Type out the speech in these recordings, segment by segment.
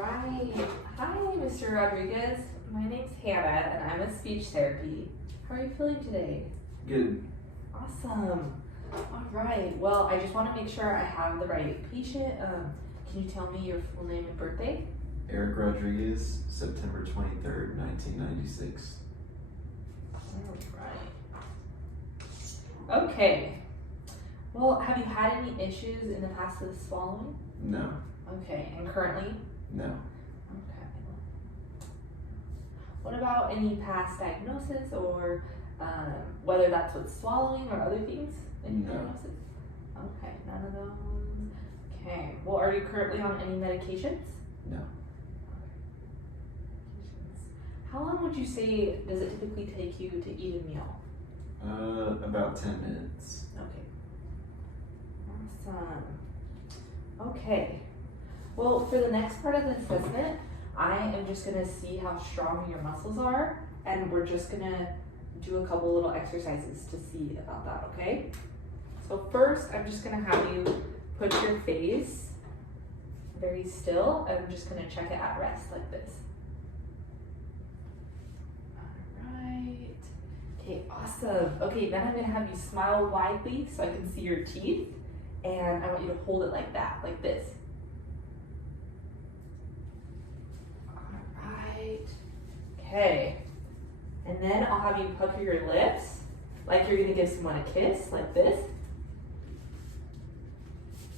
right. Hi, Mr. Rodriguez. My name's Hannah, and I'm a speech therapy. How are you feeling today? Good. Awesome. All right. Well, I just want to make sure I have the right patient. Can you tell me your full name and birthday? Eric Rodriguez, September 23rd, 1996. All right. Okay. Well, have you had any issues in the past with swallowing? No. Okay. And currently? No. Okay. What about any past diagnosis or whether that's with swallowing or other things? Any No. diagnosis? Okay, none of those. Okay. Well, are you currently on any medications? No. How long would you say does it typically take you to eat a meal? About 10 minutes. Okay. Awesome. Okay. Well, for the next part of the assessment, I am just going to see how strong your muscles are, and we're just going to do a couple little exercises to see about that, okay? So first, I'm just going to have you put your face very still, and I'm just going to check it at rest like this. All right. Okay, awesome. Okay, then I'm going to have you smile widely so I can see your teeth, and I want you to hold it like that, like this. Okay, and then I'll have you pucker your lips like you're gonna give someone a kiss, like this.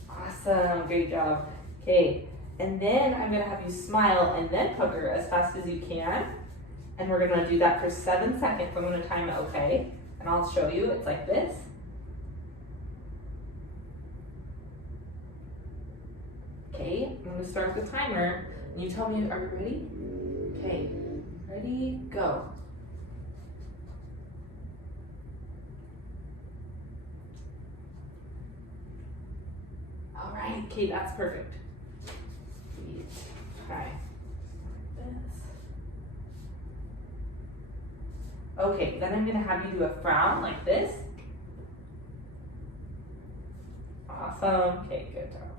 Awesome, great job. Okay, and then I'm gonna have you smile and then pucker as fast as you can. And we're gonna do that for 7 seconds. I'm gonna time it, okay? And I'll show you, it's like this. Okay, I'm gonna start the timer. And you tell me, are you ready? Okay. Ready, go. All right, okay, that's perfect. Sweet. Okay. Okay, then I'm gonna have you do a frown like this. Awesome. Okay, good job.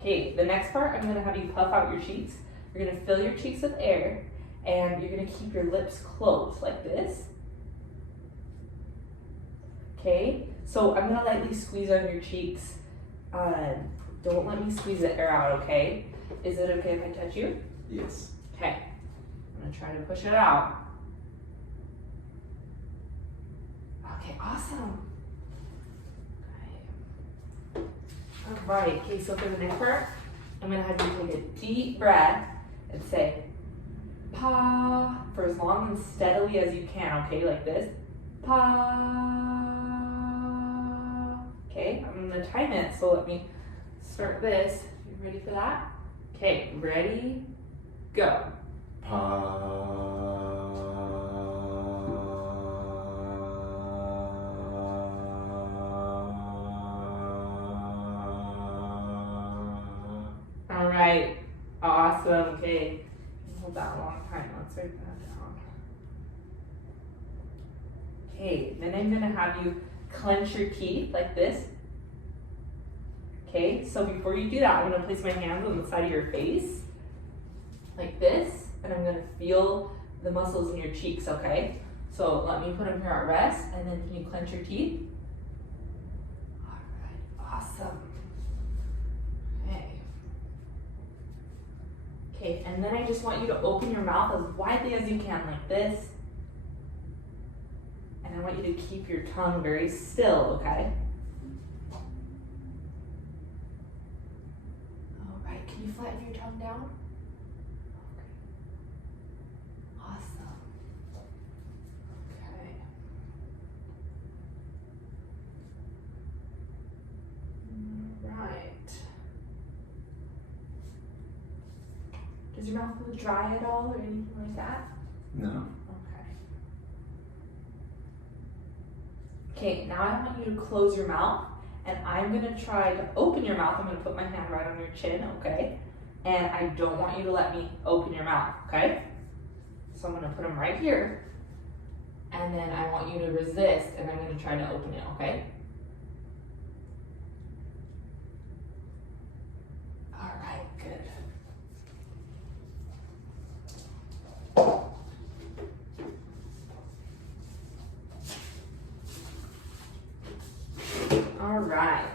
Okay, the next part, I'm gonna have you puff out your cheeks. You're gonna fill your cheeks with air. And you're gonna keep your lips closed like this. Okay, so I'm gonna lightly squeeze on your cheeks. Don't let me squeeze the air out, okay? Is it okay if I touch you? Yes. Okay, I'm gonna try to push it out. Okay, awesome. Okay. All right, okay, so for the next part, I'm gonna have you take a deep breath and say, pa, for as long and steadily as you can, okay, like this. Pa. Okay, I'm gonna time it, so let me start this. You ready for that? Okay, ready, go. All right, awesome, okay. Hold that a long time. Let's write that down. Okay, then I'm gonna have you clench your teeth like this. Okay, so before you do that, I'm gonna place my hands on the side of your face, like this, and I'm gonna feel the muscles in your cheeks, okay? So let me put them here at rest, and then can you clench your teeth? All right, awesome. Okay, and then I just want you to open your mouth as widely as you can, like this. And I want you to keep your tongue very still, okay? All right, can you flatten your tongue down? Okay. Awesome. Okay. All right. Does your mouth feel dry at all or anything like that? No. Okay. Okay, now I want you to close your mouth, and I'm gonna try to open your mouth. I'm gonna put my hand right on your chin, okay? And I don't want you to let me open your mouth, okay? So I'm gonna put them right here, and then I want you to resist, and I'm gonna try to open it, okay? All right, good. Alright.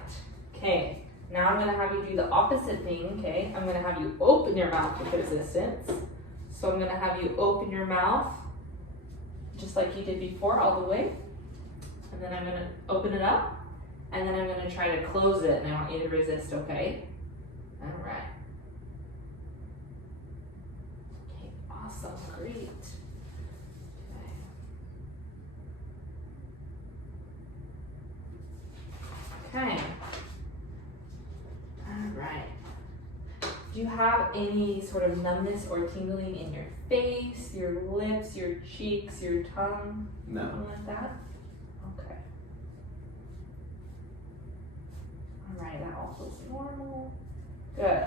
Okay. Now I'm gonna have you do the opposite thing, okay? I'm gonna have you open your mouth with resistance. So I'm gonna have you open your mouth just like you did before, all the way. And then I'm gonna open it up. And then I'm gonna try to close it, and I want you to resist, okay? Alright. Okay, awesome, great. Okay. Alright. Do you have any sort of numbness or tingling in your face, your lips, your cheeks, your tongue? No. Something like that? Okay. Alright, that all feels normal. Good.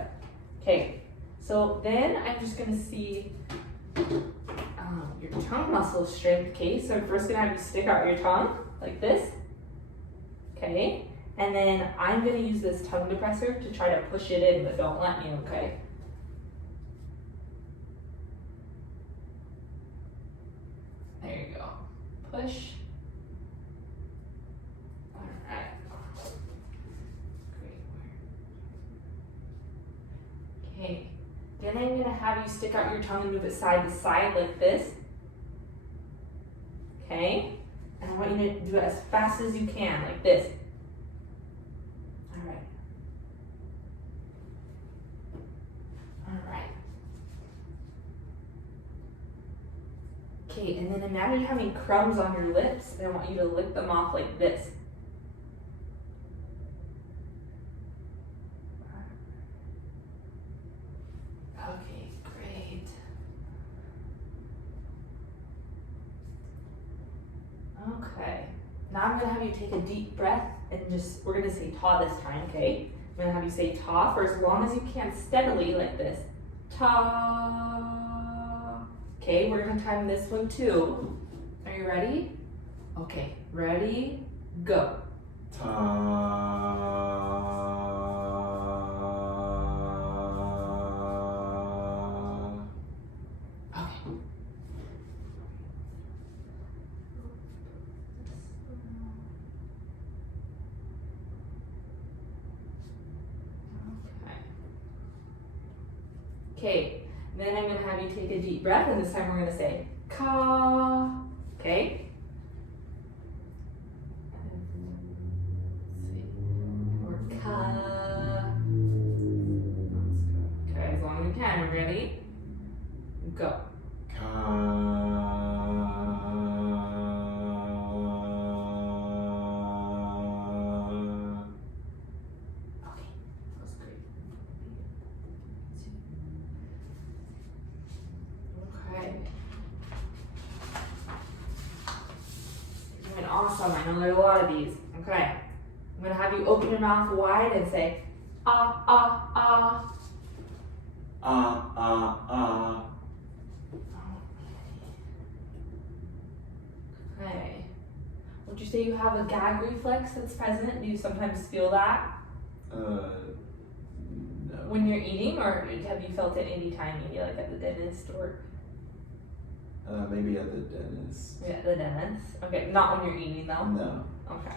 Okay, so then I'm just gonna see your tongue muscle strength. Okay, so I'm first gonna have you stick out your tongue like this. Okay, and then I'm gonna use this tongue depressor to try to push it in, but don't let me, okay? There you go. Push. Alright. Great. Okay. Then I'm gonna have you stick out your tongue and move it side to side like this. Okay? And I want you to do it as fast as you can, like this. Alright. Alright. Okay, and then imagine having crumbs on your lips, and I want you to lick them off like this. Okay, great. Okay, now I'm gonna have you take a deep breath and we're gonna say ta this time, okay? I'm gonna have you say ta for as long as you can, steadily like this. Ta. Okay, we're gonna time this one too. Are you ready? Okay, ready, go. Okay. Okay, then I'm gonna have you take a deep breath, and this time we're gonna say ka. Okay. Or ka. Okay, as long as you can. Ready? Go. Okay, that was great. Okay. You're doing awesome. I know there's a lot of these. Okay. I'm gonna have you open your mouth wide and say ah ah ah. Okay. Would you say you have a gag reflex that's present? Do you sometimes feel that No. when you're eating, or have you felt it any time, maybe like at the dentist or? Maybe at the dentist. Yeah, the dentist. Okay, not when you're eating though? No. Okay.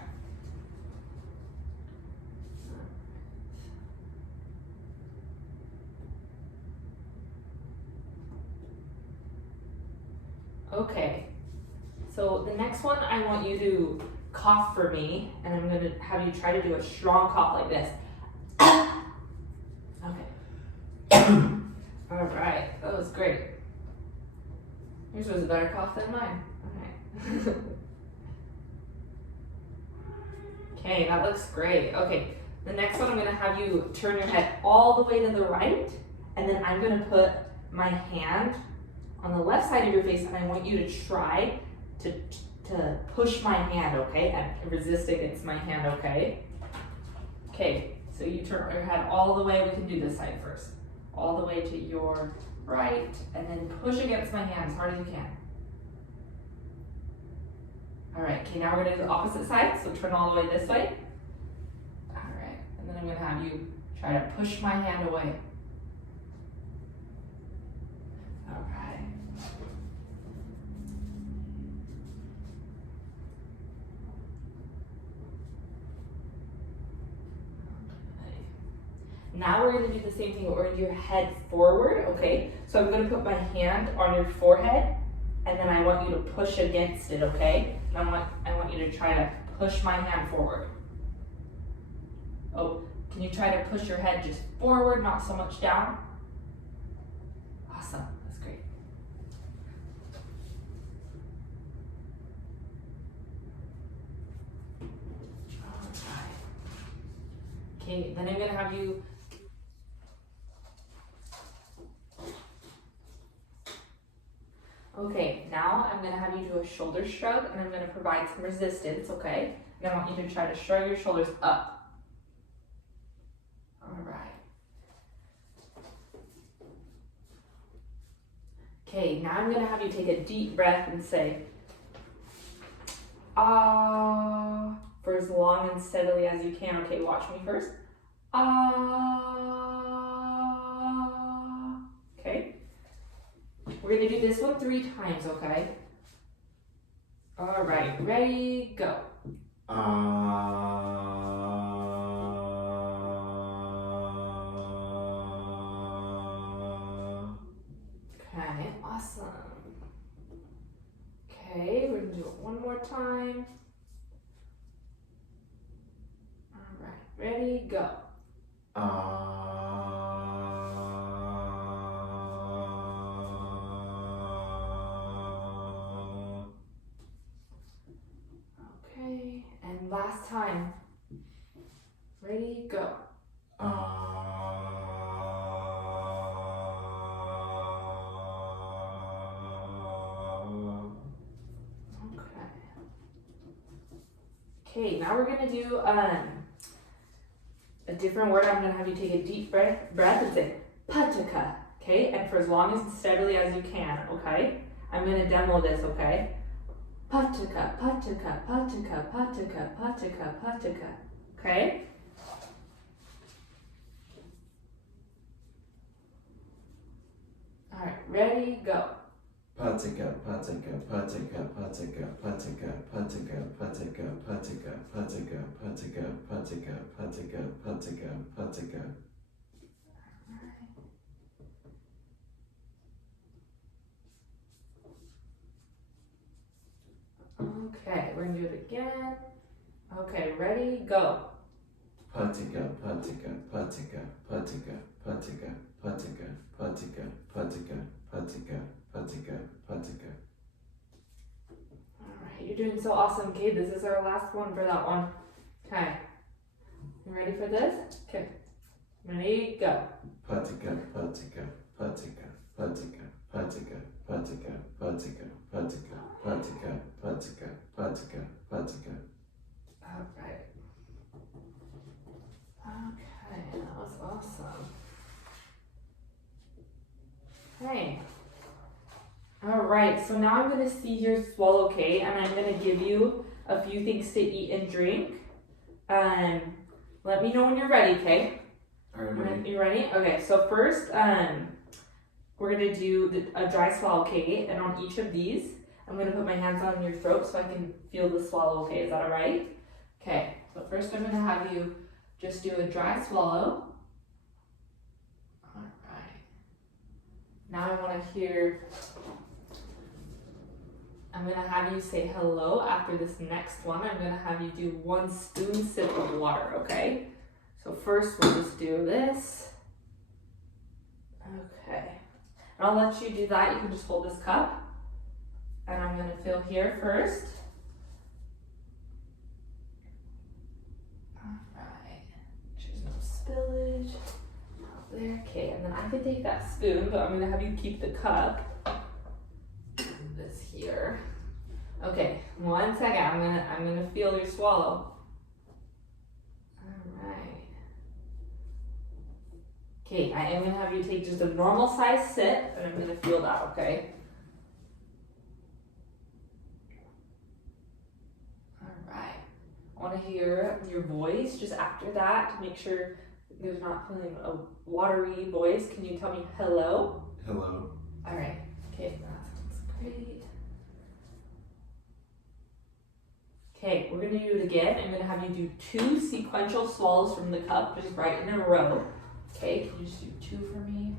Okay, so the next one I want you to cough for me, and I'm gonna have you try to do a strong cough like this. Okay. All right, that was great. Yours was a better cough than mine. All right. Okay, that looks great. Okay, the next one I'm gonna have you turn your head all the way to the right, and then I'm gonna put my hand on the left side of your face, and I want you to try to push my hand, okay? And resist against my hand, okay? Okay, so you turn your head all the way. We can do this side first. All the way to your right, and then push against my hand as hard as you can. All right, okay, now we're gonna do the opposite side, so turn all the way this way. All right, and then I'm gonna have you try to push my hand away. All right. Now we're gonna do the same thing, but we're gonna do your head forward, okay? So I'm gonna put my hand on your forehead, and then I want you to push against it, okay? And I want you to try to push my hand forward. Oh, can you try to push your head just forward, not so much down? Awesome, that's great. Alright. Okay, then I'm gonna have you Okay, now I'm gonna have you do a shoulder shrug and I'm gonna provide some resistance, okay? And I want you to try to shrug your shoulders up. Alright. Okay, now I'm gonna have you take a deep breath and say, ah, for as long and steadily as you can. Okay, watch me first. Ah. Okay. We're gonna do this one 3 times, okay? All right, ready, go. Okay, awesome. Okay, we're gonna do it one more time. All right, ready, go. Okay, and last time. Ready, go. Okay, now we're gonna do a different word. I'm gonna have you take a deep breath and say pataka, okay? And for as long as steadily as you can, okay? I'm gonna demo this, okay? Pataka, pataka, pataka, pataka, pataka, pataka, okay? All right, ready, go. Pataka, pataka, pataka, pataka, pataka, pataka, pataka, pataka, pataka, pataka, pataka, pataka, pataka, pataka. Okay, we're gonna do it again. Okay, ready, go. Pataka, pataka, pataka, pataka, pataka, pataka, pataka, pataka, pataka, pataka, pataka. Alright, you're doing so awesome. Okay, this is our last one for that one. Okay. You ready for this? Okay. Ready, go. Pataka, pataka, pataka, pataka, pataka, pataka, pataka, pataka, pataka, pataka, pataka, pataka. Alright. Okay, that was awesome. Okay. Alright, so now I'm going to see your swallow, okay, and I'm going to give you a few things to eat and drink. Let me know when you're ready, okay? I'm ready. You ready? Okay, so first, we're going to do a dry swallow, okay, and on each of these, I'm going to put my hands on your throat so I can feel the swallow, okay, is that alright? Okay, so first I'm going to have you just do a dry swallow. Alright. Now I want to hear... I'm going to have you say hello after this next one. I'm going to have you do 1 spoon sip of water, okay? So first we'll just do this. Okay. And I'll let you do that. You can just hold this cup. And I'm going to fill here first. Alright. There's no spillage. Out there. Okay, and then I can take that spoon, but I'm going to have you keep the cup. This here. Okay, 1 second. I'm gonna feel your swallow. Alright. Okay, I am gonna have you take just a normal size sip and I'm gonna feel that, okay? Alright. I wanna hear your voice just after that to make sure there's not feeling a watery voice. Can you tell me hello? Hello. Alright, okay, that sounds great. Okay, we're gonna do it again. I'm gonna have you do 2 sequential swallows from the cup, just right in a row. Okay, can you just do 2 for me?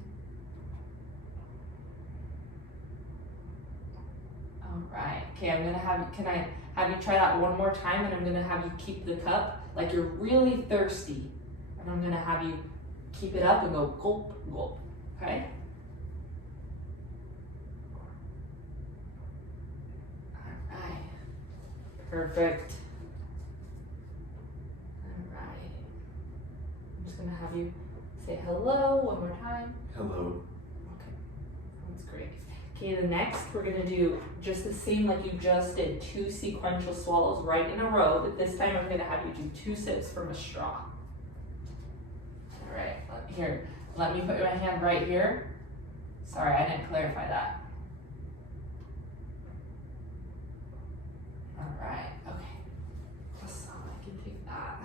Alright, okay, I'm gonna have you, can I have you try that one more time, and I'm gonna have you keep the cup like you're really thirsty. And I'm gonna have you keep it up and go gulp, gulp, okay? Alright, perfect. Alright, I'm just gonna have you say hello one more time. Hello. Okay, that's great. Okay, the next we're gonna do just the same like you just did, 2 sequential swallows right in a row, but this time I'm gonna have you do 2 sips from a straw. All right, here, let me put my hand right here. Sorry, I didn't clarify that. All right, okay. So I can take that.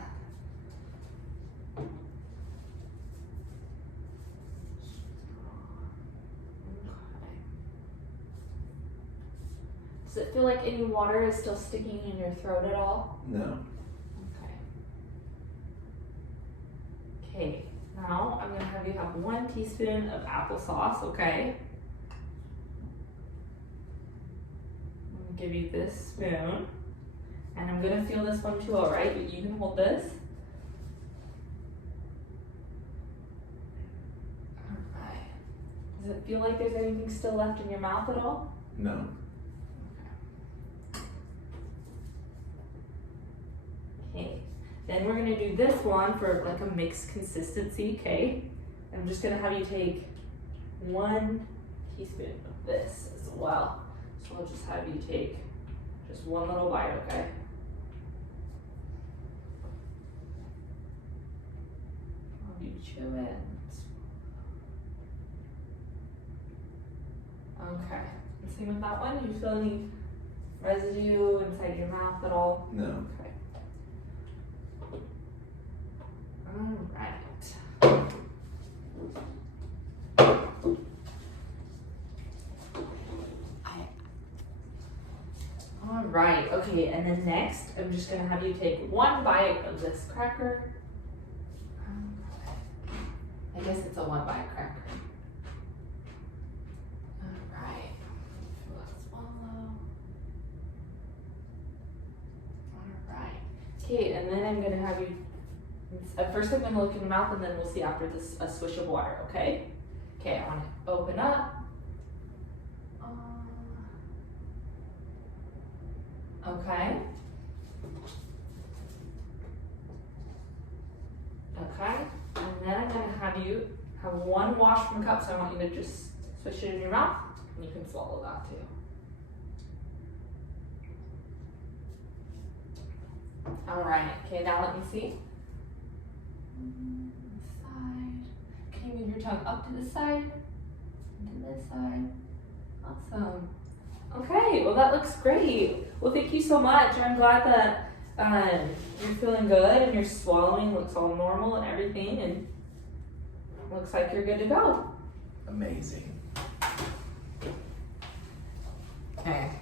Does it feel like any water is still sticking in your throat at all? No. Okay. Okay, now I'm gonna have you have 1 teaspoon of applesauce, okay? I'm gonna give you this spoon, and I'm gonna feel this one too, alright? But you can hold this. Alright. Does it feel like there's anything still left in your mouth at all? No. Okay, then we're gonna do this one for like a mixed consistency, okay? I'm just gonna have you take 1 teaspoon of this as well. So I'll just have you take just 1 little bite, okay? I'll you chew it. Okay, and same with that one. Do you feel any residue inside your mouth at all? No. Okay. Alright. Alright, okay, and then next, I'm just gonna have you take 1 bite of this cracker. I guess it's a 1 bite cracker. Alright. Swallow. Alright. Okay, and then I'm gonna have you, at first I'm gonna look in your mouth, and then we'll see after this a swish of water, okay? Okay, I wanna open up. Okay. Okay, and then I'm gonna have you have 1 wash from cup, so I want you to just swish it in your mouth, and you can swallow that too. Alright, okay, now let me see. Side. Can you move your tongue up to the side? And to this side. Awesome. Okay, well that looks great. Well, thank you so much. I'm glad that you're feeling good and your swallowing looks all normal and everything, and looks like you're good to go. Amazing. Okay.